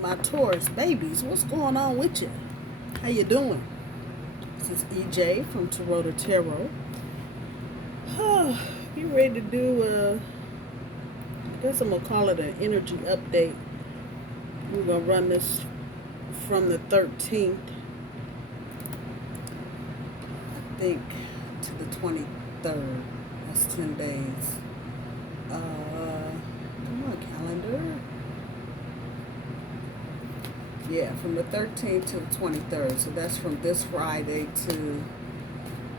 my Taurus babies, what's going on with you? How you doing? This is EJ from Taurota Tarot. You ready to do I guess I'm gonna call it an energy update. We're gonna run this from the 13th, I think, to the 23rd. That's 10 days. Come on, calendar. Yeah, from the 13th to the 23rd. So that's from this Friday to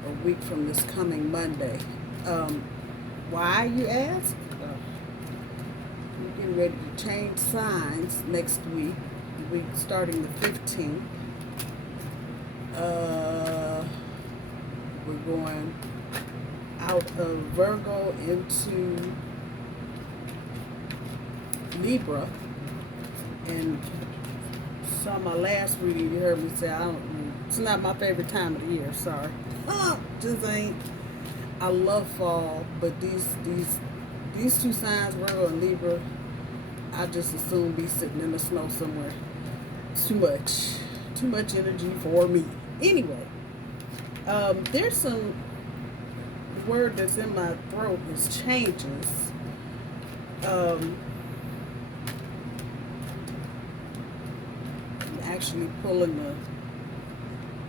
a week from this coming Monday. Why, you ask? We're getting ready to change signs next week. Week starting the 15th. We're going out of Virgo into Libra. And saw my last reading, you heard me say, it's not my favorite time of the year, sorry. Just ain't. I love fall, but these two signs, Virgo and Libra, I just assume be sitting in the snow somewhere. Too much energy for me. Anyway, there's some word that's in my throat is changes. Actually pulling the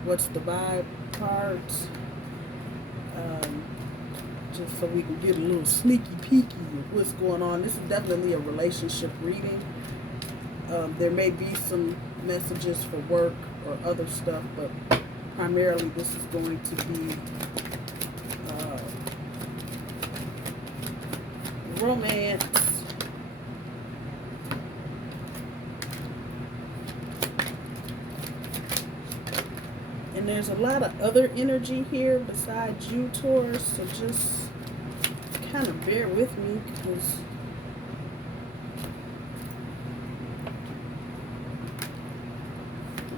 what's the vibe cards, just so we can get a little sneaky peeky of what's going on. This is definitely a relationship reading. There may be some messages for work or other stuff, but primarily this is going to be romance. And there's a lot of other energy here besides you, Taurus, so just kind of bear with me because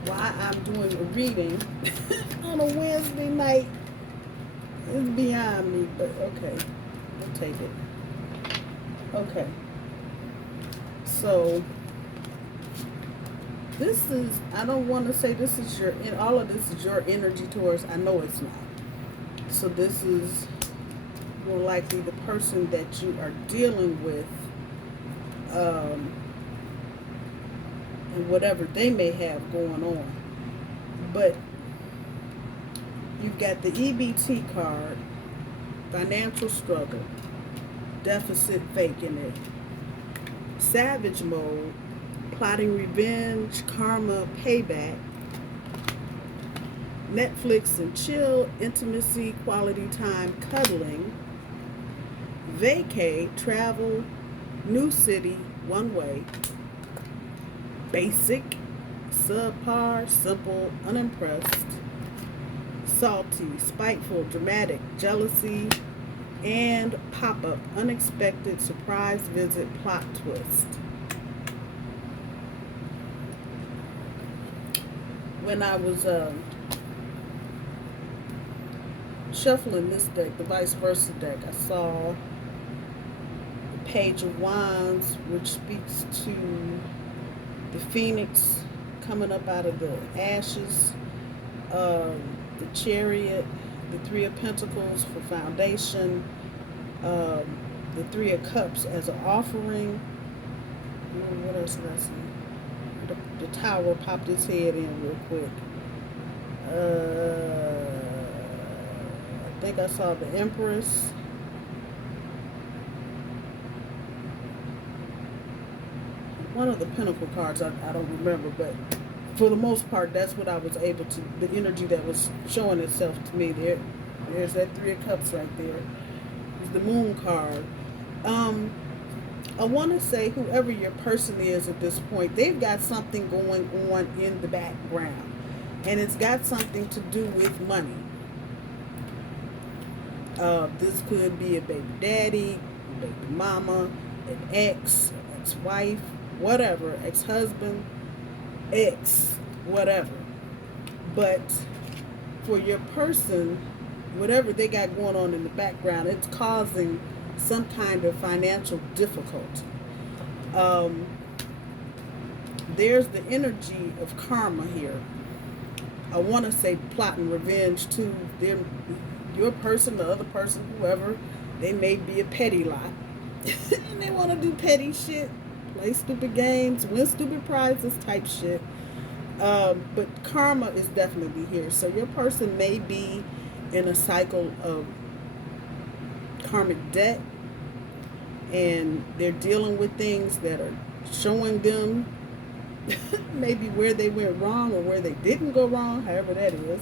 why I'm doing a reading on a Wednesday night is beyond me, but okay, I'll take it. Okay, so this is, I don't want to say this is your, all of this is your energy, Taurus. I know it's not. So this is more likely the person that you are dealing with, and whatever they may have going on. But you've got the EBT card, financial struggle, deficit faking it, savage mode, plotting revenge, karma, payback, Netflix and chill, intimacy, quality time, cuddling, vacate, travel, new city, one way, basic, subpar, simple, unimpressed, salty, spiteful, dramatic, jealousy, and pop-up, unexpected, surprise visit, plot twist. When I was shuffling this deck, the VICEVERSA deck, I saw the Page of Wands, which speaks to the Phoenix coming up out of the ashes, the Chariot, the Three of Pentacles for foundation, the Three of Cups as an offering. What else did I see? The Tower popped its head in real quick. I think I saw the Empress. One of the Pentacle cards, I don't remember, but for the most part, that's what I was able to, the energy that was showing itself to me there. There's that Three of Cups right there. It's the Moon card. I want to say whoever your person is at this point, they've got something going on in the background. And it's got something to do with money. This could be a baby daddy, a baby mama, an ex-wife, whatever, ex-husband, ex, whatever. But for your person, whatever they got going on in the background, it's causing some kind of financial difficulty. there's the energy of karma here. I want to say plot and revenge too. Your person, the other person, whoever, they may be a petty lot. And they want to do petty shit, play stupid games, win stupid prizes type shit. But karma is definitely here. So your person may be in a cycle of karmic debt, and they're dealing with things that are showing them maybe where they went wrong or where they didn't go wrong, however that is.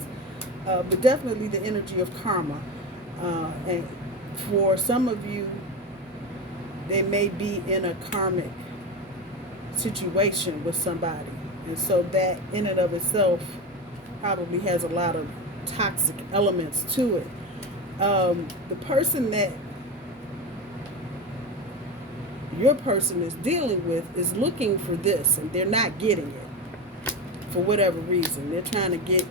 But definitely the energy of karma. And for some of you, they may be in a karmic situation with somebody. And so that in and of itself probably has a lot of toxic elements to it. The person that your person is dealing with is looking for this, and they're not getting it for whatever reason. They're trying to get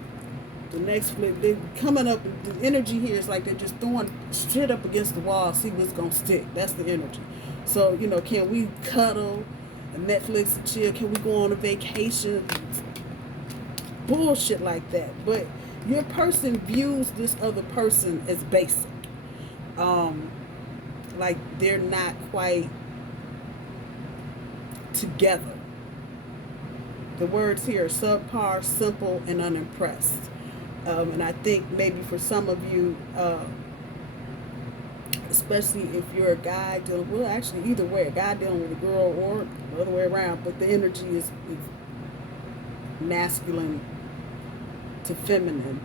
the next flip. They're coming up, the energy here is like they're just throwing shit up against the wall, see what's gonna stick. That's the energy. So, you know, can we cuddle and Netflix and chill? Can we go on a vacation? Bullshit like that. But your person views this other person as basic. Like they're not quite together. The words here are subpar, simple, and unimpressed. And I think maybe for some of you, especially if you're a guy dealing, well, actually either way, a guy dealing with a girl or the other way around, but the energy is masculine to feminine.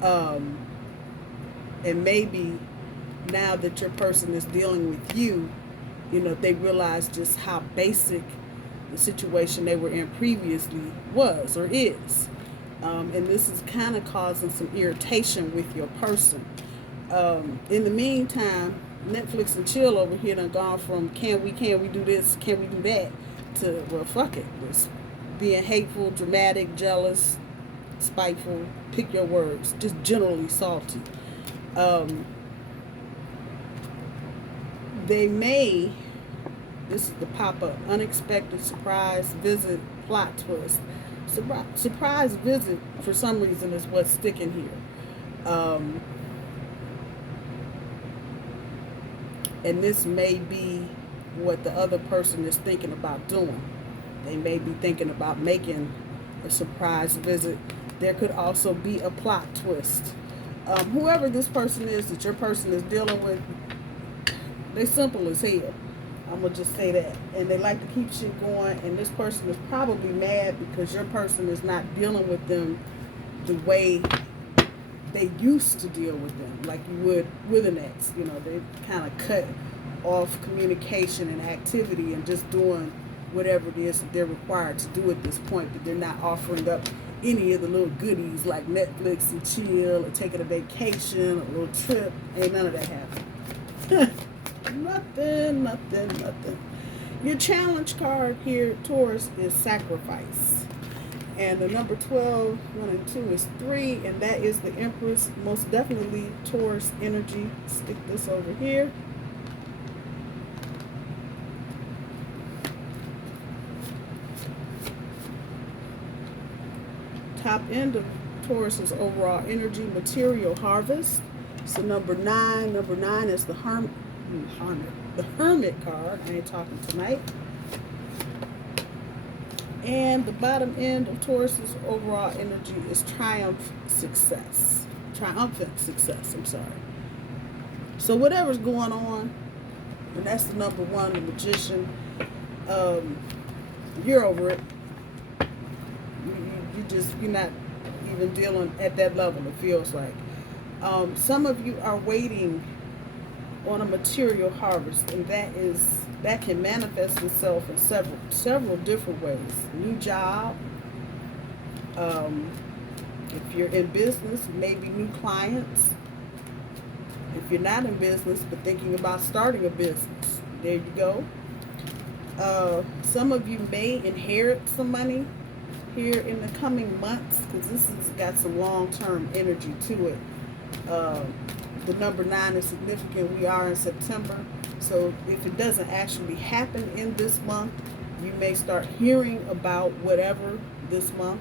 And maybe now that your person is dealing with you, you know, they realize just how basic the situation they were in previously was or is. And this is kind of causing some irritation with your person. In the meantime, Netflix and chill over here done gone from can we do this, can we do that, to, well, fuck it. It's being hateful, dramatic, jealous, spiteful, pick your words, just generally salty. They may, this is the pop-up, unexpected surprise visit, plot twist. Surprise visit, for some reason, is what's sticking here. And this may be what the other person is thinking about doing. They may be thinking about making a surprise visit. There could also be a plot twist. Whoever this person is that your person is dealing with, they simple as hell. I'm going to just say that. And they like to keep shit going. And this person is probably mad because your person is not dealing with them the way they used to deal with them, like you would with an ex. You know, they kind of cut off communication and activity and just doing whatever it is that they're required to do at this point. But they're not offering up any of the little goodies like Netflix and chill or taking a vacation, a little trip. Ain't none of that happening. Nothing. Your challenge card here, Taurus, is sacrifice. And the number 12, 1 and 2 is 3, and that is the Empress. Most definitely Taurus energy. Stick this over here. Top end of Taurus's overall energy, material harvest. So number 9 is the Hermit card. I ain't talking tonight. And the bottom end of Taurus's overall energy is triumphant success. I'm sorry. So whatever's going on, and that's the number 1, the Magician, you're over it. You're not even dealing at that level, it feels like. Some of you are waiting on a material harvest, and that can manifest itself in several different ways. New job, if you're in business, maybe new clients. If you're not in business but thinking about starting a business, there you go. Some of you may inherit some money here in the coming months, because this has got some long-term energy to it. The number 9 is significant. We are in September, so if it doesn't actually happen in this month, you may start hearing about whatever this month.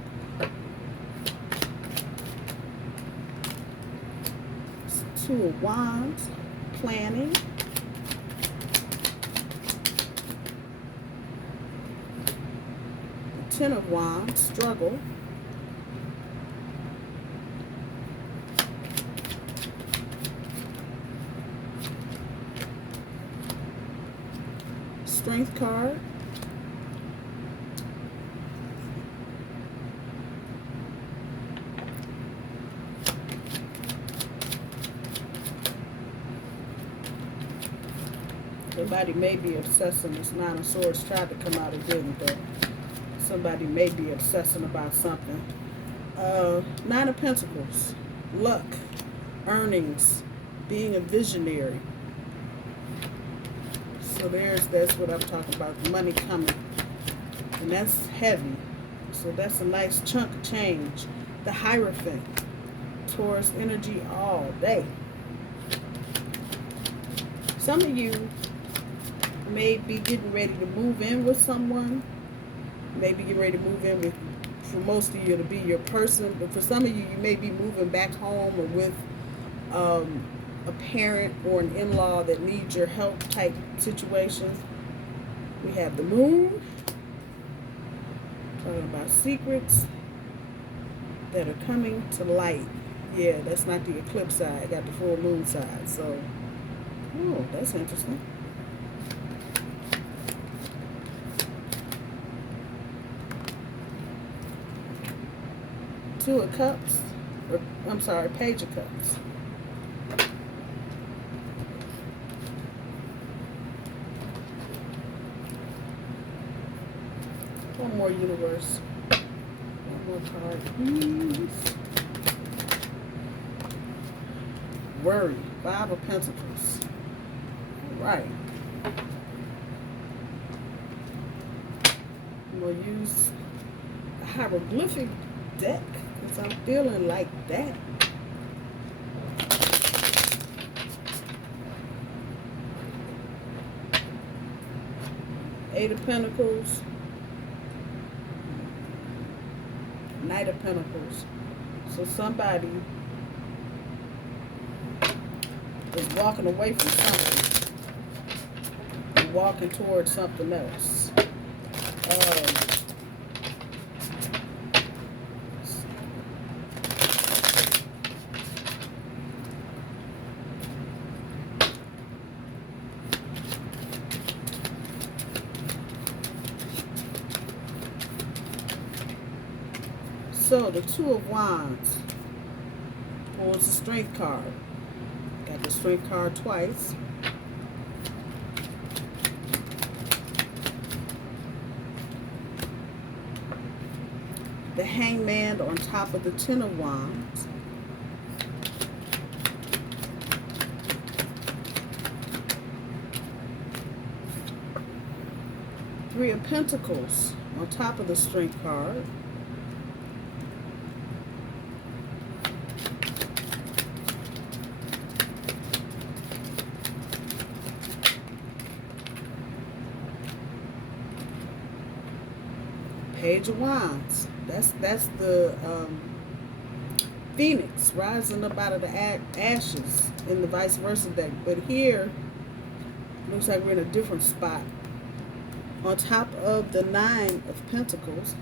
Two of Wands, planning. Ten of Wands, struggle. Strength card. Somebody may be obsessing. This Nine of Swords tried to come out, it didn't though. Somebody may be obsessing about something. Nine of Pentacles, luck, earnings, being a visionary. So that's what I'm talking about, the money coming. And that's heavy. So that's a nice chunk of change. The Hierophant, Taurus energy all day. Some of you may be getting ready to move in with someone. Maybe get ready to move in with, for most of you, to be your person. But for some of you, you may be moving back home or with a parent or an in-law that needs your help type situation. We have the Moon. Talking about secrets that are coming to light. Yeah, that's not the eclipse side. I got the full moon side. So, oh, that's interesting. Two of Cups, or I'm sorry, Page of Cups. One more universe. One more card, please. Worry, Five of Pentacles. All right. I'm going to use a hieroglyphic deck. I'm feeling like that. Eight of Pentacles. Knight of Pentacles. So somebody is walking away from something and walking towards something else. So the Two of Wands pulls the Strength card. Got the Strength card twice. The Hangman on top of the Ten of Wands. Three of Pentacles on top of the Strength card. Page of Wands. That's the Phoenix rising up out of the ashes in the vice versa deck. But here, looks like we're in a different spot. On top of the Nine of Pentacles.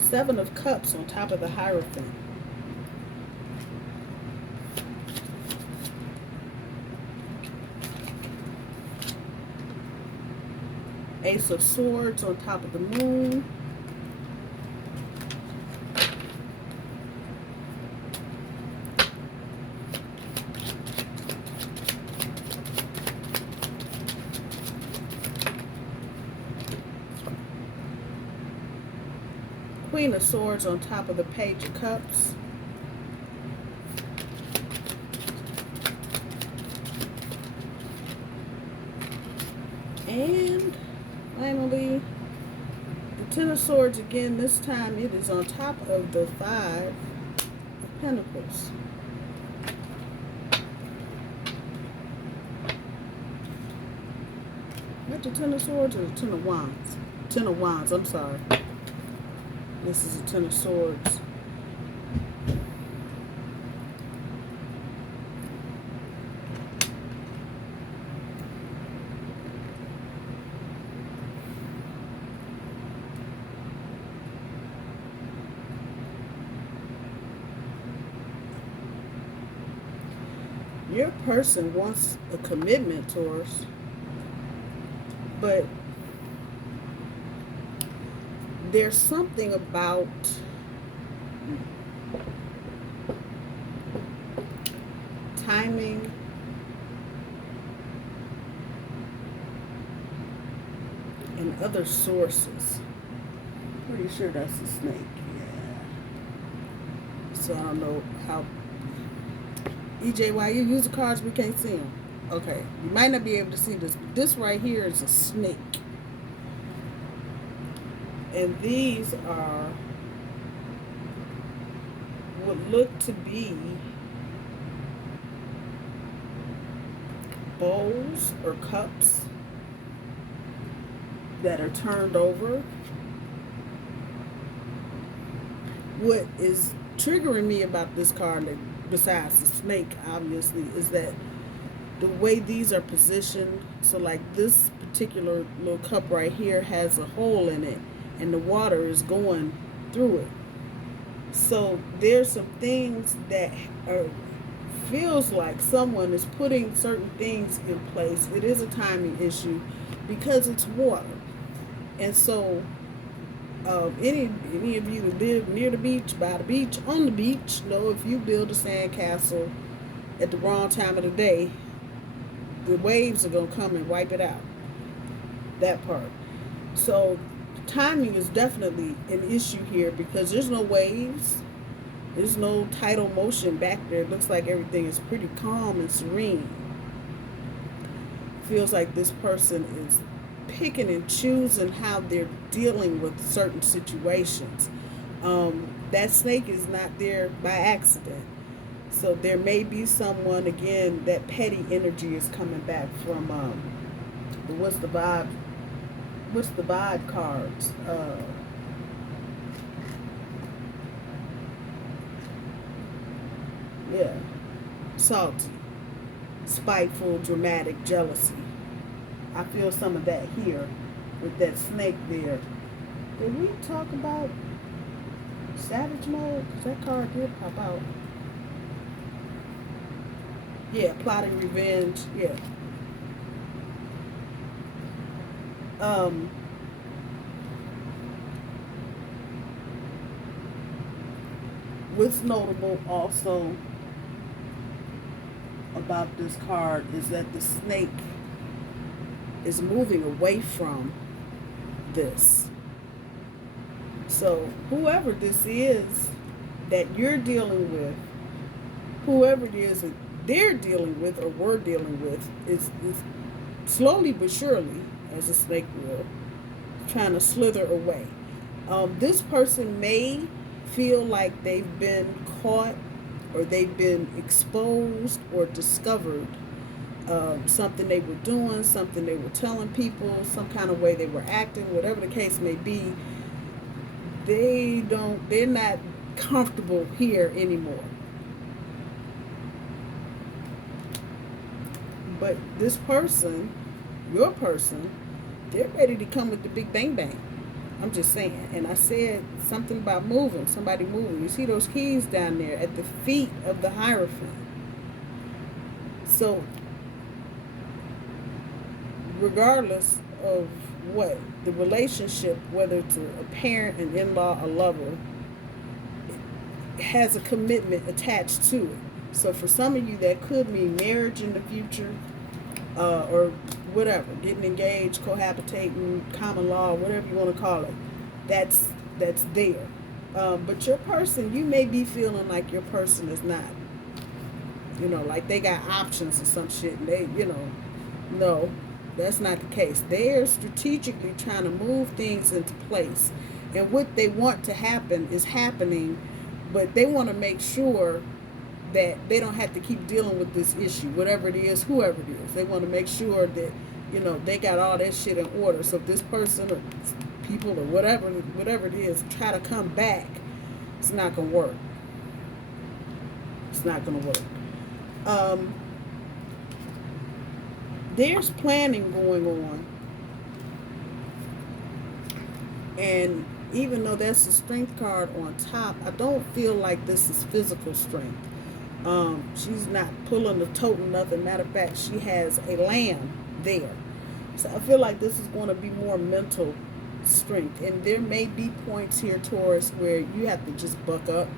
Seven of Cups on top of the Hierophant. Ace of Swords on top of the Moon. Queen of Swords on top of the Page of Cups. And finally, the Ten of Swords again. This time it is on top of the Five of Pentacles. What, the Ten of Swords or the Ten of Wands? Ten of Wands, I'm sorry. This is a Ten of Swords. Your person wants a commitment, Taurus, but there's something about timing and other sources. Pretty sure that's a snake, yeah. So I don't know how. EJ, why you use the cards, we can't see them. Okay, you might not be able to see this. This right here is a snake. And these are what look to be bowls or cups that are turned over. What is triggering me about this card, besides the snake obviously, is that the way these are positioned. So like this particular little cup right here has a hole in it and the water is going through it. So there's some things that are, feels like someone is putting certain things in place. It is a timing issue because it's water. And so any of you that live near the beach, by the beach, on the beach, know if you build a sand castle at the wrong time of the day, the waves are going to come and wipe it out. That part. So timing is definitely an issue here because there's no waves. There's no tidal motion back there. It looks like everything is pretty calm and serene. Feels like this person is picking and choosing how they're dealing with certain situations. That snake is not there by accident. So there may be someone, again, that petty energy is coming back from, what's the vibe? What's the vibe cards? Yeah. Salty, spiteful, dramatic, jealousy. I feel some of that here with that snake there. Did we talk about savage mode? Because that card did pop out. Yeah, plotting revenge. Yeah. What's notable also about this card is that the snake is moving away from this. So whoever this is that you're dealing with, whoever it is that they're dealing with or we're dealing with, is slowly but surely, as a snake will, trying to slither away. This person may feel like they've been caught or they've been exposed or discovered. Something they were doing, something they were telling people, some kind of way they were acting, whatever the case may be. They're not comfortable here anymore. But this person, your person, they're ready to come with the big bang bang. I'm just saying. And I said something about moving, somebody moving. You see those keys down there at the feet of the Hierophant. So regardless of what the relationship, whether it's a parent, an in-law, a lover, has a commitment attached to it. So for some of you, that could mean marriage in the future, or whatever, getting engaged, cohabitating, common law, whatever you want to call it. That's there. But your person, you may be feeling like your person is not, like they got options or some shit, and they, no. That's not the case. They're strategically trying to move things into place. And what they want to happen is happening, but they want to make sure that they don't have to keep dealing with this issue, whatever it is, whoever it is. They want to make sure that you know, they got all that shit in order. So if this person or people or whatever it is try to come back, it's not gonna work. It's not gonna work. There's planning going on, and even though that's a strength card on top, I don't feel like this is physical strength. She's not pulling the totem, nothing. Matter of fact, she has a lamb there. So I feel like this is going to be more mental strength. And there may be points here, Taurus, where you have to just buck up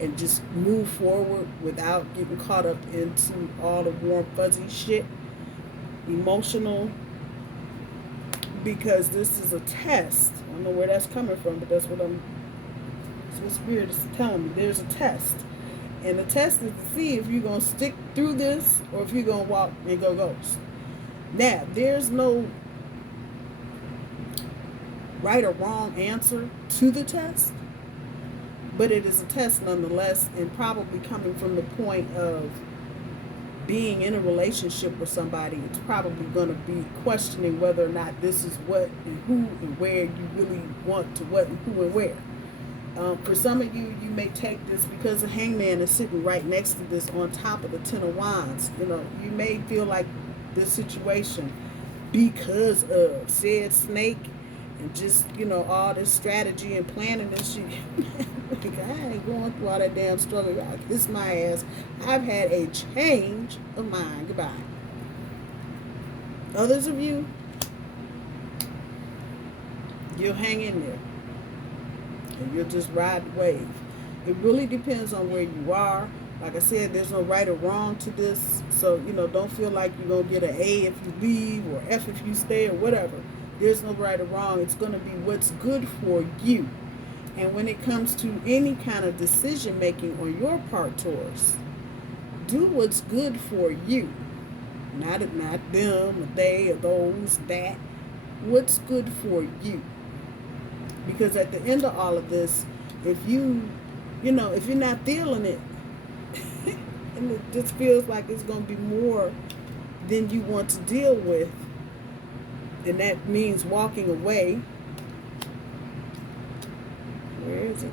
and just move forward without getting caught up into all the warm, fuzzy shit, emotional, because this is a test. I don't know where that's coming from, but that's what Spirit is telling me. There's a test. And the test is to see if you're going to stick through this or if you're going to walk and go ghost. Now, there's no right or wrong answer to the test, but it is a test nonetheless, and probably coming from the point of being in a relationship with somebody, it's probably going to be questioning whether or not this is what and who and where you really want to what and who and where. For some of you, you may take this because the Hangman is sitting right next to this on top of the Ten of Wands. You know, you may feel like this situation because of said snake and just, you know, all this strategy and planning and shit. Like, I ain't going through all that damn struggle. Y'all kiss my ass. I've had a change of mind. Goodbye. Others of you, you'll hang in there. And you'll just ride the wave. It really depends on where you are. Like I said, there's no right or wrong to this. So, you know, don't feel like you're going to get an A if you leave or F if you stay or whatever. There's no right or wrong. It's going to be what's good for you. And when it comes to any kind of decision making on your part, Taurus, do what's good for you. Not them, or they, or those, that. What's good for you. Because at the end of all of this, if if you're not feeling it, and it just feels like it's going to be more than you want to deal with, and that means walking away. Where is it?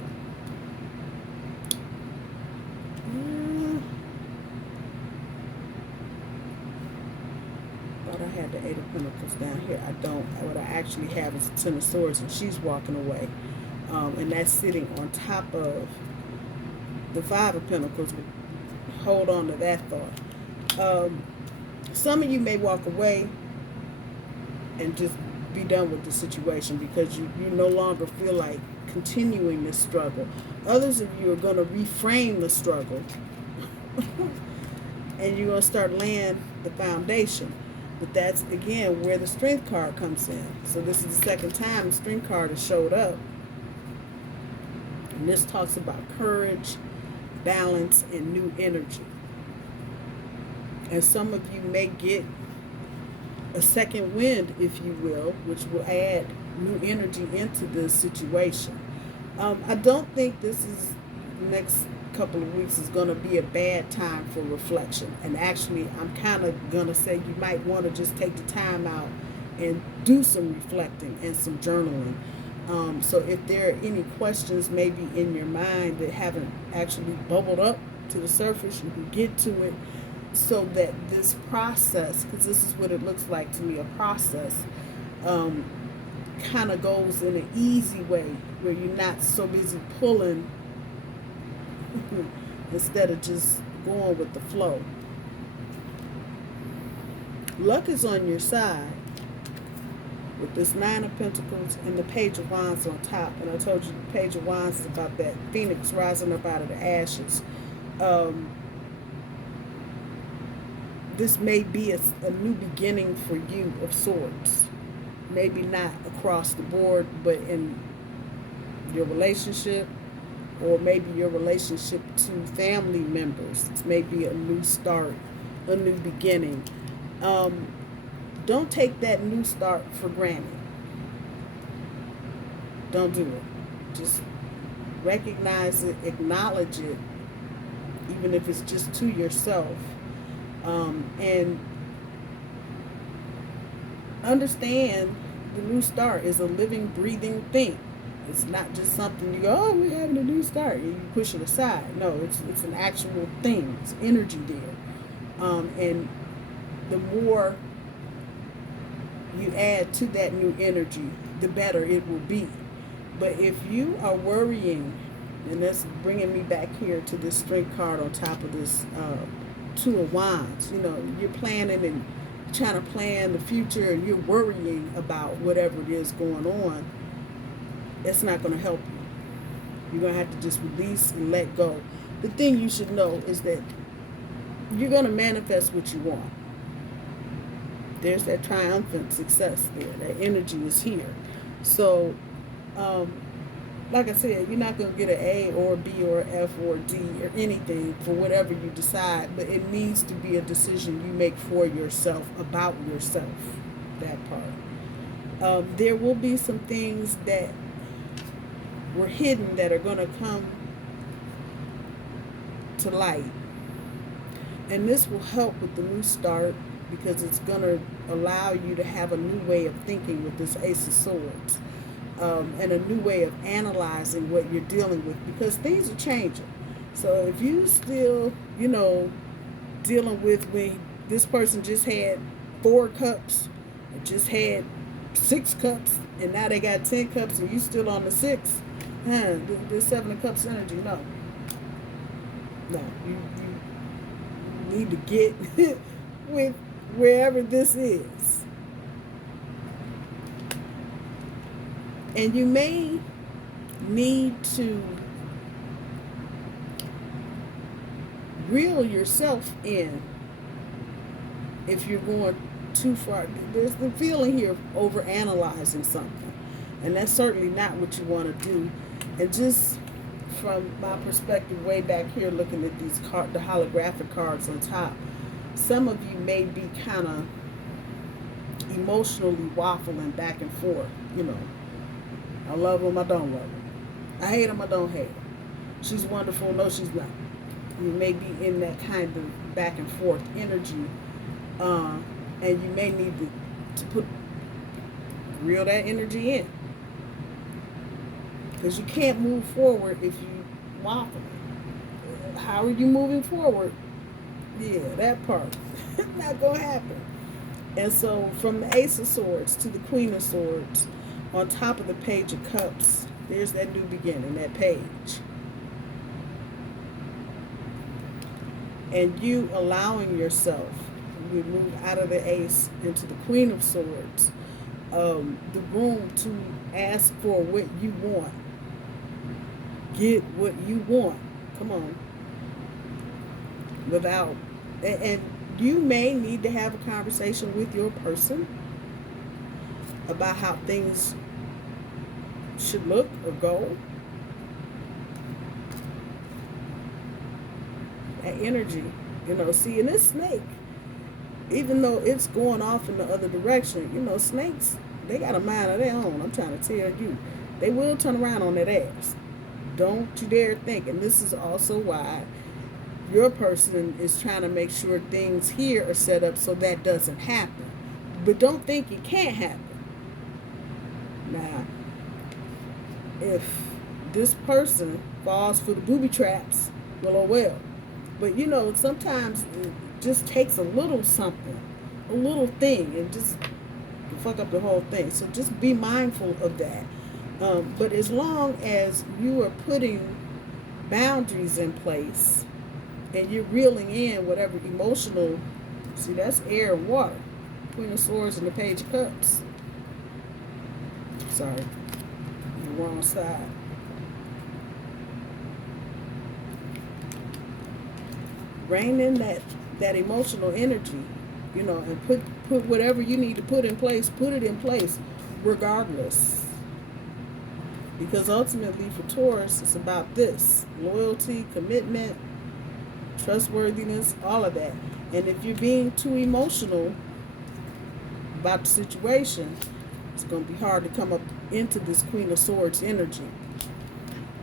Thought I had the Eight of Pentacles down here. I don't. What I actually have is the Ten of Swords, and she's walking away. And that's sitting on top of the Five of Pentacles. Hold on to that thought. Some of you may walk away and just be done with the situation because you no longer feel like continuing this struggle. Others of you are going to reframe the struggle and you're going to start laying the foundation. But that's, again, where the Strength card comes in. So this is the second time the Strength card has showed up. And this talks about courage, balance, and new energy. And some of you may get a second wind, if you will, which will add new energy into this situation. I don't think this is the next couple of weeks is going to be a bad time for reflection. And actually, I'm kind of going to say you might want to just take the time out and do some reflecting and some journaling. So if there are any questions maybe in your mind that haven't actually bubbled up to the surface, you can get to it so that this process, because this is what it looks like to me, a process, kind of goes in an easy way where you're not so busy pulling instead of just going with the flow. Luck is on your side with this Nine of Pentacles and the Page of Wands on top. And I told you the Page of Wands is about that phoenix rising up out of the ashes. This may be a new beginning for you of sorts. Maybe not across the board, but in your relationship, or maybe your relationship to family members. It's maybe a new start, a new beginning. Don't take that new start for granted. Don't do it. Just recognize it, acknowledge it, even if it's just to yourself. And understand the new start is a living, breathing thing. It's not just something you go, oh, we're having a new start, and you push it aside. No, it's an actual thing. It's energy there. And the more you add to that new energy, the better it will be. But if you are worrying, and that's bringing me back here to this strength card on top of this Two of Wands, you know, you're planning and trying to plan the future, and you're worrying about whatever it is going on, that's not going to help you. You're going to have to just release and let go. The thing you should know is that you're going to manifest what you want. There's that triumphant success there. That energy is here. So, like I said, you're not going to get an A or a B or an F or a D or anything for whatever you decide, but it needs to be a decision you make for yourself, about yourself, that part. There will be some things that were hidden that are going to come to light. And this will help with the new start, because it's going to allow you to have a new way of thinking with this Ace of Swords. And a new way of analyzing what you're dealing with, because things are changing. So if you still, you know, dealing with when this person just had 4 cups, or just had 6 cups, and now they got 10 cups, and you still on the 6, the 7 of Cups energy, no. You need to get with wherever this is. And you may need to reel yourself in if you're going too far. There's the feeling here of overanalyzing something. And that's certainly not what you want to do. And just from my perspective way back here, looking at these the holographic cards on top, some of you may be kind of emotionally waffling back and forth, you know. I love them, I don't love them. I hate them, I don't hate them. She's wonderful, no she's not. You may be in that kind of back and forth energy. And you may need to reel that energy in. Because you can't move forward if you waffle. How are you moving forward? Yeah, that part. Not going to happen. And so from the Ace of Swords to the Queen of Swords, on top of the Page of Cups, there's that new beginning, that page. And you allowing yourself, we move out of the Ace into the Queen of Swords, the room to ask for what you want. Get what you want. Come on. And you may need to have a conversation with your person about how things should look or go. That energy, you know, see, and this snake, even though it's going off in the other direction, you know, snakes, they got a mind of their own. I'm trying to tell you. They will turn around on that ass. Don't you dare think. And this is also why your person is trying to make sure things here are set up so that doesn't happen. But don't think it can't happen. Now, if this person falls for the booby traps, well, oh well. But, you know, sometimes it just takes a little something, a little thing, and just fuck up the whole thing. So just be mindful of that. But as long as you are putting boundaries in place and you're reeling in whatever emotional, see, that's air and water. Queen of Swords and the Page of Cups. Sorry, the wrong side. Rein in that emotional energy, you know, and put whatever you need to put in place, put it in place regardless. Because ultimately for Taurus, it's about this: loyalty, commitment, trustworthiness, all of that. And if you're being too emotional about the situation, it's going to be hard to come up into this Queen of Swords energy.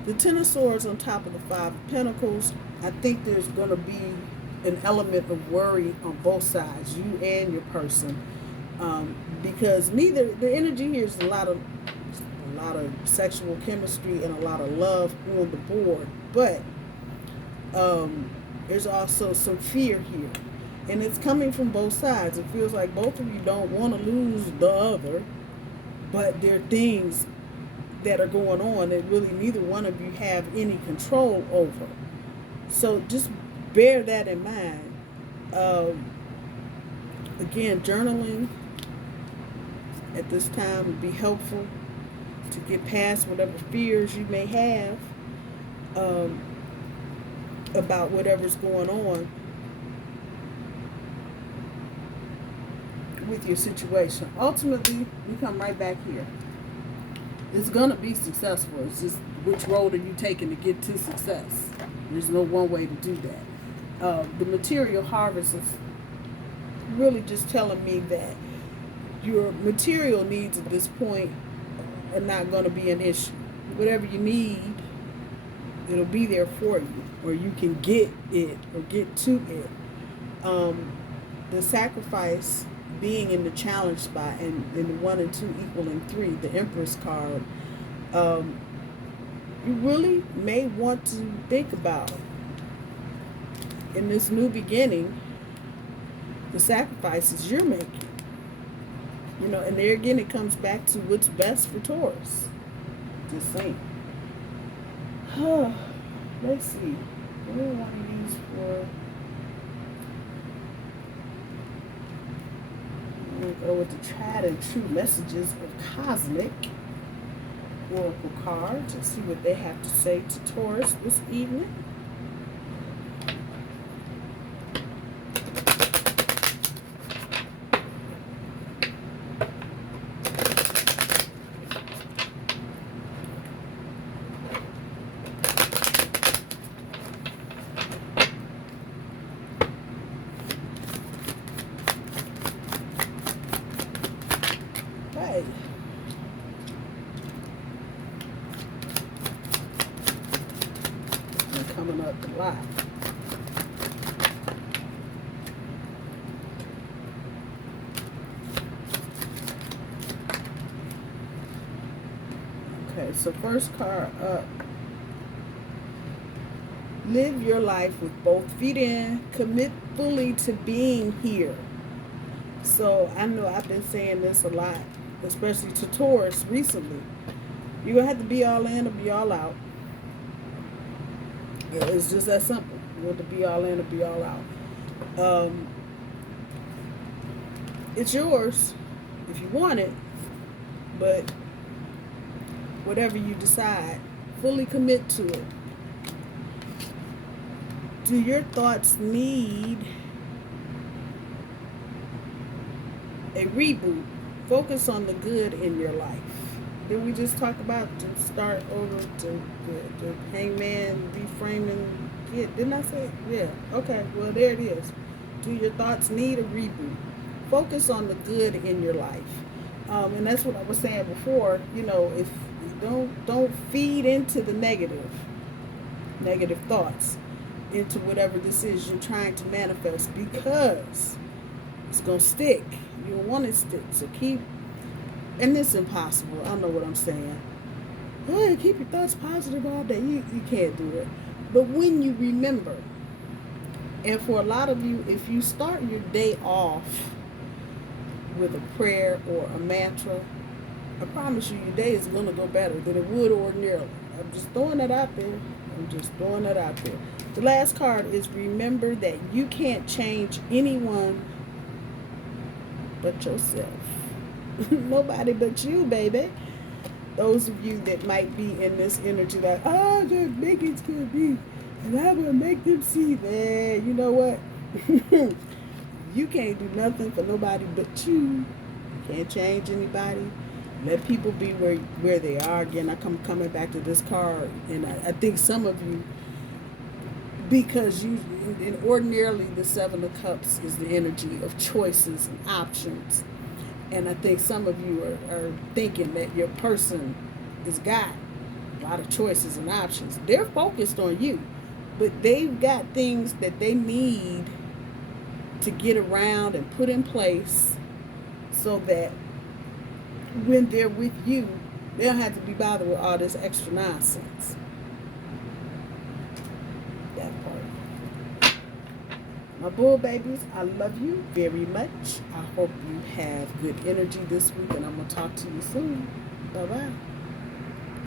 The Ten of Swords on top of the Five of Pentacles, I think there's going to be an element of worry on both sides, you and your person. Because neither the energy here is a lot of sexual chemistry and a lot of love on the board, but there's also some fear here, and it's coming from both sides. It feels like both of you don't want to lose the other, but there are things that are going on that really neither one of you have any control over. So just bear that in mind. Again, journaling at this time would be helpful to get past whatever fears you may have about whatever's going on with your situation. Ultimately, we come right back here. It's going to be successful. It's just which road are you taking to get to success. There's no one way to do that. The material harvest is really just telling me that your material needs at this point are not going to be an issue. Whatever you need, it'll be there for you, or you can get it or get to it. The sacrifice being in the challenge spot and the 1 and 2 equaling 3, the Empress card, you really may want to think about in this new beginning the sacrifices you're making. You know, and there again, it comes back to what's best for Taurus. Just saying. Let's see. What do we want to use for? We'll go with the tried and true messages of Cosmic Oracle cards and see what they have to say to Taurus this evening. Coming up a lot. Okay, so first card up. Live your life with both feet in. Commit fully to being here. So I know I've been saying this a lot, especially to Taurus recently. You're going to have to be all in or be all out. It's just that simple. You want to be all in or be all out. It's yours if you want it, but whatever you decide, fully commit to it. Do your thoughts need a reboot? Focus on the good in your life. Did we just talk about to start over to the hangman reframing? Yeah, didn't I say? Yeah. Okay. Well, there it is. Do your thoughts need a reboot? Focus on the good in your life, and that's what I was saying before. You know, if you don't feed into the negative thoughts into whatever this is you're trying to manifest, because it's gonna stick. You don't want it to stick. So keep. And it's impossible. I know what I'm saying. Hey, keep your thoughts positive all day. You can't do it. But when you remember, and for a lot of you, if you start your day off with a prayer or a mantra, I promise you your day is going to go better than it would ordinarily. I'm just throwing that out there. The last card is remember that you can't change anyone but yourself. Nobody but you, baby. Those of you that might be in this energy like, oh, they're making it to be, and I'm going to make them see that. You know what? You can't do nothing for nobody but you. You can't change anybody. Let people be where they are. Again, I'm coming back to this card, and I think some of you, because you, and ordinarily the Seven of Cups is the energy of choices and options. And I think some of you are thinking that your person has got a lot of choices and options. They're focused on you, but they've got things that they need to get around and put in place so that when they're with you, they don't have to be bothered with all this extra nonsense. That part. My bull babies, I love you very much. I hope you have good energy this week, and I'm going to talk to you soon. Bye-bye.